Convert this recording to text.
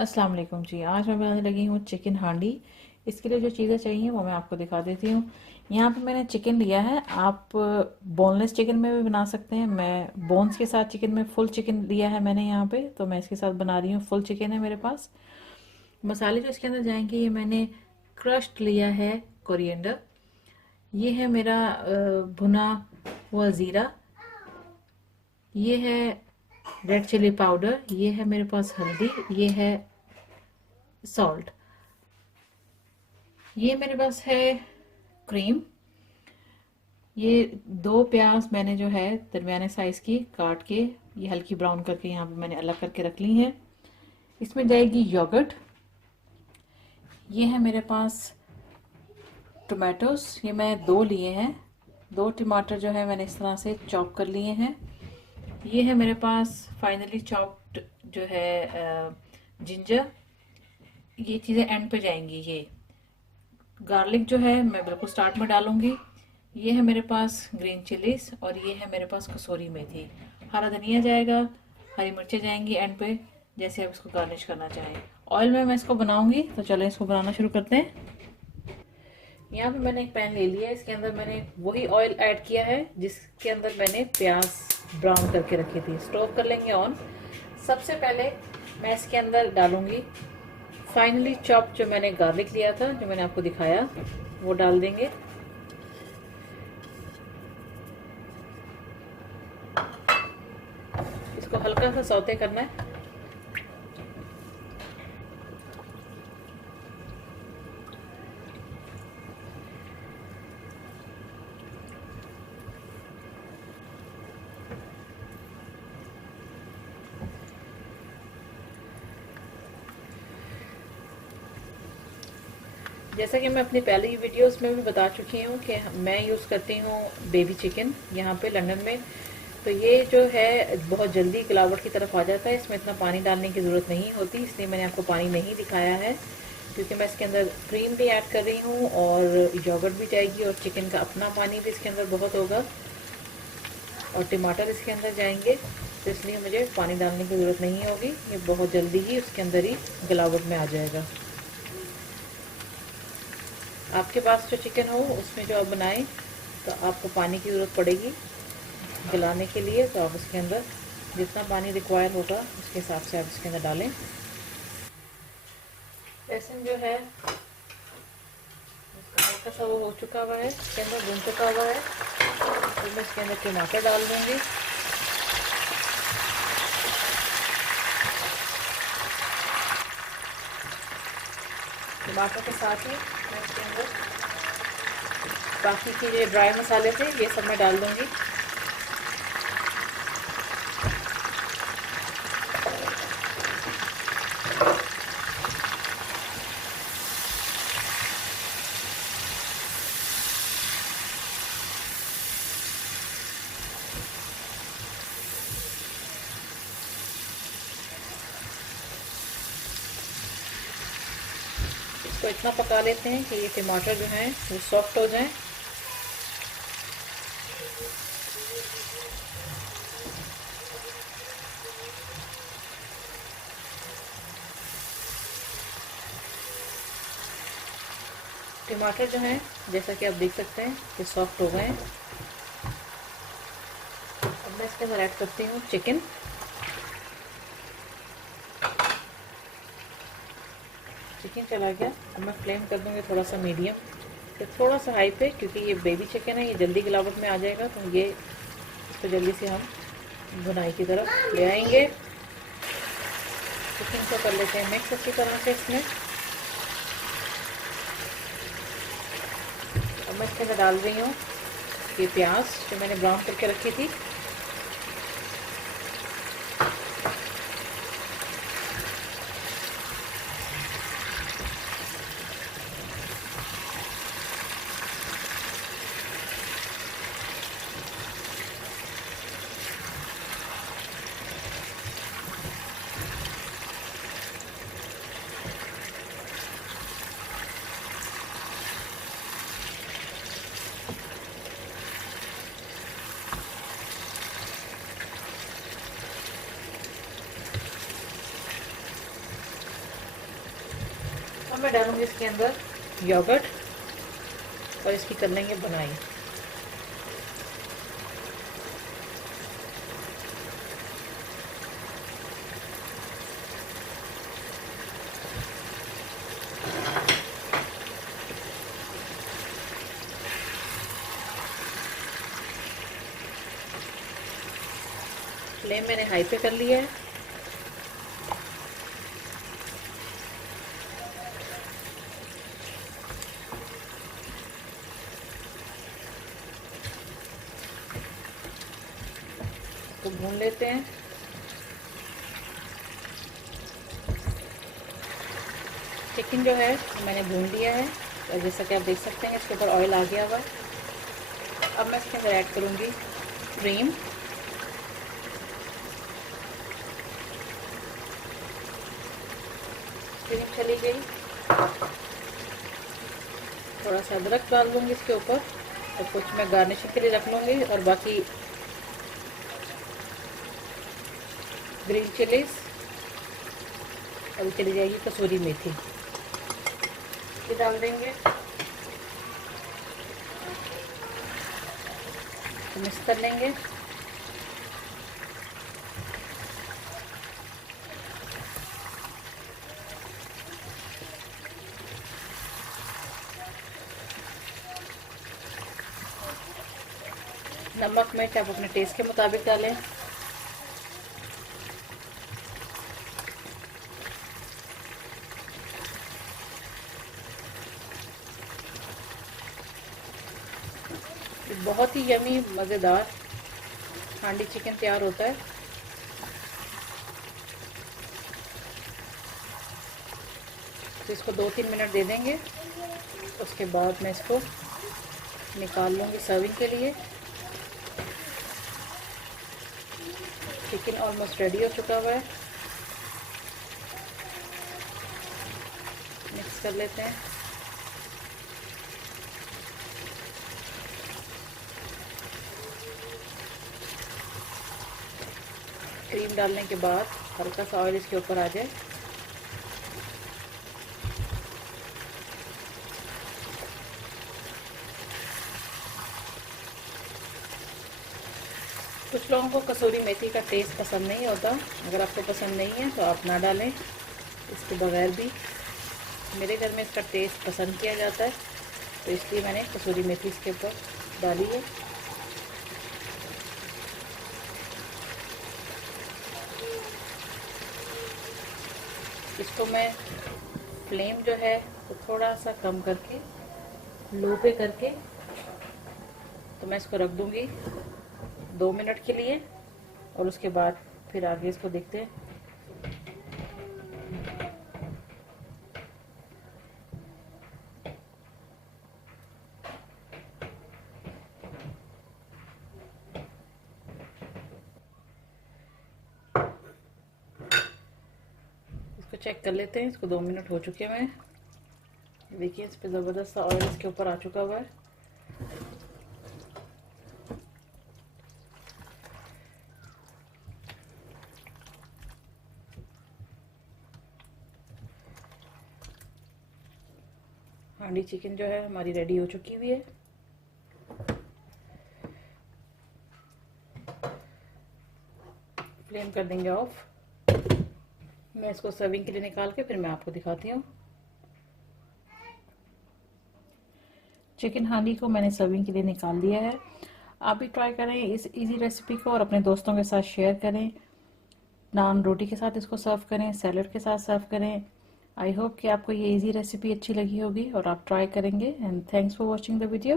अस्सलाम वालेकुम जी। आज मैं बनाने लगी हूँ चिकन हांडी। इसके लिए जो चीज़ें चाहिए वो मैं आपको दिखा देती हूँ। यहाँ पे मैंने चिकन लिया है। आप बोनलेस चिकन में भी बना सकते हैं। मैं बोन्स के साथ चिकन में फुल चिकन लिया है मैंने यहाँ पे, तो मैं इसके साथ बना रही हूँ। फुल चिकन है मेरे पास। मसाले जो इसके अंदर जाएंगे, ये मैंने क्रश्ड लिया है कोरिएंडर। ये है मेरा भुना हुआ ज़ीरा। ये है रेड चिली पाउडर। ये है मेरे पास हल्दी। ये है सॉल्ट। ये मेरे पास है क्रीम। ये 2 प्याज मैंने जो है दरमियाने साइज की काट के ये हल्की ब्राउन करके यहाँ पे मैंने अलग करके रख ली है। इसमें जाएगी योगर्ट। ये है मेरे पास टोमेटोज। ये मैं 2 लिए हैं। 2 टमाटर जो है मैंने इस तरह से चॉप कर लिए हैं। ये है मेरे पास फाइनली चॉप्ड जो है जिंजर। ये चीज़ें एंड पे जाएंगी। ये गार्लिक जो है मैं बिल्कुल स्टार्ट में डालूंगी। ये है मेरे पास ग्रीन चिलीज और ये है मेरे पास कसूरी मेथी। हरा धनिया जाएगा, हरी मिर्चें जाएंगी एंड पे, जैसे आप इसको गार्निश करना चाहें। ऑयल में मैं इसको बनाऊंगी, तो चलो इसको बनाना शुरू करते हैं। यहाँ पे मैंने एक पैन ले लिया है। इसके अंदर मैंने वही ऑयल ऐड किया है जिसके अंदर मैंने प्याज ब्राउन करके रखी थी। स्टोव कर लेंगे ऑन। सबसे पहले मैं इसके अंदर डालूंगी फाइनली चॉप जो मैंने गार्लिक लिया था, जो मैंने आपको दिखाया, वो डाल देंगे। इसको हल्का सा सौते करना है। जैसा कि मैं अपनी पहली वीडियोस में भी बता चुकी हूँ कि मैं यूज़ करती हूँ बेबी चिकन यहाँ पे लंदन में। तो ये जो है बहुत जल्दी गिलावट की तरफ आ जाता है। इसमें इतना पानी डालने की ज़रूरत नहीं होती, इसलिए मैंने आपको पानी नहीं दिखाया है, क्योंकि मैं इसके अंदर क्रीम भी ऐड कर रही हूँ और योगर्ट भी जाएगी और चिकन का अपना पानी भी इसके अंदर बहुत होगा और टमाटर इसके अंदर जाएंगे, तो इसलिए मुझे पानी डालने की ज़रूरत नहीं होगी। ये बहुत जल्दी ही उसके अंदर ही गिलावट में आ जाएगा। आपके पास जो चिकन हो उसमें जो आप बनाएं, तो आपको पानी की ज़रूरत पड़ेगी गलाने के लिए, तो आप उसके अंदर जितना पानी रिक्वायर होगा उसके हिसाब से आप इसके अंदर डालें। लहसुन जो है हल्का सा वो हो चुका हुआ है, इसके अंदर भून चुका हुआ है। तो मैं इसके अंदर टमाटर डाल दूँगी। टमाटर के साथ ही मैं इसके अंदर बाकी के जो ड्राई मसाले थे ये सब मैं डाल दूँगी। इसको इतना पका लेते हैं कि ये टमाटर जो हैं वो सॉफ्ट हो जाएं। टमाटर जो हैं जैसा कि आप देख सकते हैं कि सॉफ्ट हो गए हैं। अब मैं इसके अंदर ऐड करती हूँ चिकन। चिकन चला गया। अब मैं फ्लेम कर दूँगी थोड़ा सा मीडियम, तो थोड़ा सा हाई पे, क्योंकि ये बेबी चिकन है, ये जल्दी गिलावट में आ जाएगा, तो ये इसको जल्दी से हम भुनाई की तरफ ले आएंगे। चिकन को कर लेते हैं मिक्स अच्छी तरह से इसमें। अब मैं इसके अंदर डाल रही हूँ ये प्याज जो मैंने ब्राउन करके रखी थी। अब मैं डालूंगी इसके अंदर योगर्ट और इसकी कर लेंगे बनाई। फ्लेम मैंने हाई पे कर लिया है। तो भून लेते हैं। चिकन जो है मैंने भून लिया है और जैसा कि आप देख सकते हैं इसके ऊपर ऑयल आ गया हुआ है। अब मैं इसके अंदर ऐड करूँगी क्रीम। क्रीम चली गई। थोड़ा सा अदरक डाल दूँगी इसके ऊपर और कुछ मैं गार्निशिंग के लिए रख लूँगी और बाकी ग्रीन चिलीज और चली जाएगी कसूरी मेथी, ये डाल देंगे। मिक्स कर लेंगे। नमक मिर्च आप अपने टेस्ट के मुताबिक डालें। बहुत ही यमी मज़ेदार हांडी चिकन तैयार होता है। तो इसको 2-3 मिनट दे देंगे। उसके बाद मैं इसको निकाल लूँगी सर्विंग के लिए। चिकन ऑलमोस्ट रेडी हो चुका हुआ है। मिक्स कर लेते हैं। क्रीम डालने के बाद हल्का सा ऑयल इसके ऊपर आ जाए। कुछ लोगों को कसूरी मेथी का टेस्ट पसंद नहीं होता। अगर आपको पसंद नहीं है तो आप ना डालें इसके बगैर भी। मेरे घर में इसका टेस्ट पसंद किया जाता है तो इसलिए मैंने कसूरी मेथी इसके ऊपर डाली है। इसको मैं फ्लेम जो है वो थोड़ा सा कम करके लो पे करके तो मैं इसको रख दूंगी 2 मिनट के लिए और उसके बाद फिर आगे इसको देखते हैं। इसको चेक कर लेते हैं। इसको 2 मिनट हो चुके हैं। देखिए इस पे ज़बरदस्त सा ऑयल इसके ऊपर आ चुका हुआ है। हांडी चिकन जो है हमारी रेडी हो चुकी हुई है। फ्लेम कर देंगे ऑफ। मैं इसको सर्विंग के लिए निकाल के फिर मैं आपको दिखाती हूँ। चिकन हांडी को मैंने सर्विंग के लिए निकाल दिया है। आप भी ट्राई करें इस इजी रेसिपी को और अपने दोस्तों के साथ शेयर करें। नान रोटी के साथ इसको सर्व करें, सैलड के साथ सर्व करें। आई होप कि आपको ये इजी रेसिपी अच्छी लगी होगी और आप ट्राई करेंगे। And thanks for watching the video.